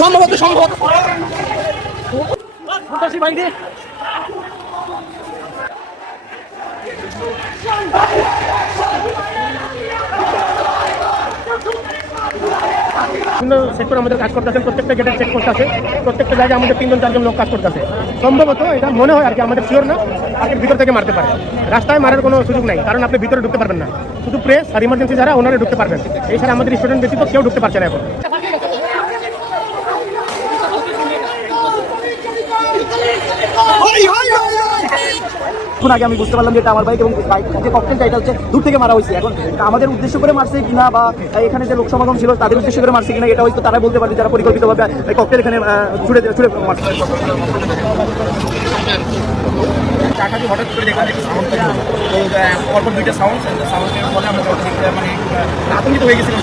সম্ভবত সম্ভবত। আমাদের কাজ করতেছে, প্রত্যেকটা গেটের চেক আছে প্রত্যেকটা জায়গায় আমাদের তিনজন, চারজন লোক কাজ করতেছে। সম্ভবত এটা মনে হয় আর কি, আমাদের শিওর না আর ভিতর থেকে মারতে পারে। রাস্তায় মারার কোনো সুযোগ নাই, কারণ আপনি ভিতরে ঢুকতে পারবেন না। শুধু প্রেস আর ইমার্জেন্সি যারা ওনারা ঢুকতে পারবেন। এছাড়া আমাদের স্টুডেন্ট ব্যতীত কেউ ঢুকতে পারছে না এখন। এখন আগে আমি বুঝতে পারলাম যে এটা আমার বাইক এবং বাইক যে ককটেলটা এটা হচ্ছে দূর থেকে মারা হয়েছে। এখন আমাদের উদ্দেশ্য করে মারছে কিনা বা এখানে যে লোক সমাগম ছিল তাদের উদ্দেশ্য করে মারছে কিনা এটা হয়তো তারা বলতে পারবে যারা পরিকল্পিতভাবে ককটেল এখানে ছুড়ে ছুড়ে মারছে। হঠাৎ করে দেখলাম একটু সাউন্ড তো পরপর দুইটা সাউন্ড সাউন্ডের ফলে আমরা মানে আতঙ্কিত হয়ে গেছিলাম।